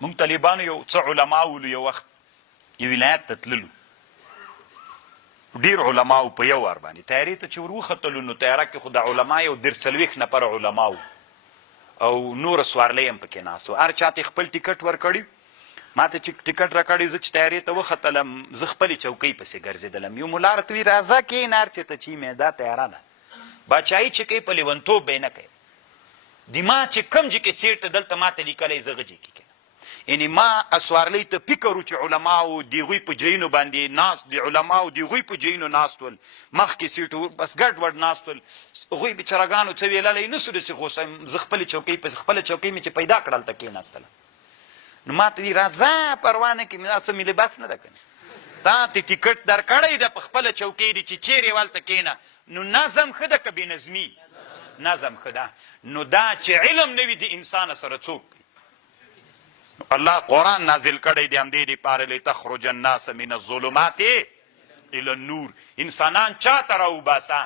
مونږ طالبانو یو څه علما ولو یو وخت یو ولایت ته تللو ډېر علما وو په یو وار باندې تیارې ته چې ور وختلو نو تیاره کې خو د علما یو 40 نفره علما وو او نور سوارلی هم پکې ناست وو هر چا ته خپل ټیکټ ورکړي ما ته چې ټیکټ راکړی زه چې تیارې ته وختلم زه خپلې چوکۍ پسې ګرځېدلم یو ملا راته وایي راځه کښېنه هر چېرته چې معده تیاره ده باچایي چې کوي په لیونتوب به یې نه کوي دما چې کوم ځای کې سیټ ته دلته ما ته لیکلی زه غجې کې یعنی ما اسوارلی ته فکر و چې علماو د هغوی په ځایونو باندې ناست د علماو د هغوی په ځایونو ناست ول مخکې سیټ بس ګډ وډ ناست ول هغوی بېچارهګانو څه ویللی نه سو داسې غوسه زه خپلې چوکۍ پسې خپله چوکۍ مې چې پیدا کړه هلته کېناستله نو ما ته وایي راځه پروا نه کوي څه مې لباس نه ده که نه تا ته ټیکټ درکړی ده په خپله چوکۍ دي چې چیرې هلته کښېنه نو نظم ښه ده که بېنظمي نظم ښه ده نو دا چې علم نه وي د انسان سره څوک الله قرآن نازل کړی دی همدې دپاره لتخرج الناس من الظلمات الى النور انسانان چا ته راوباسه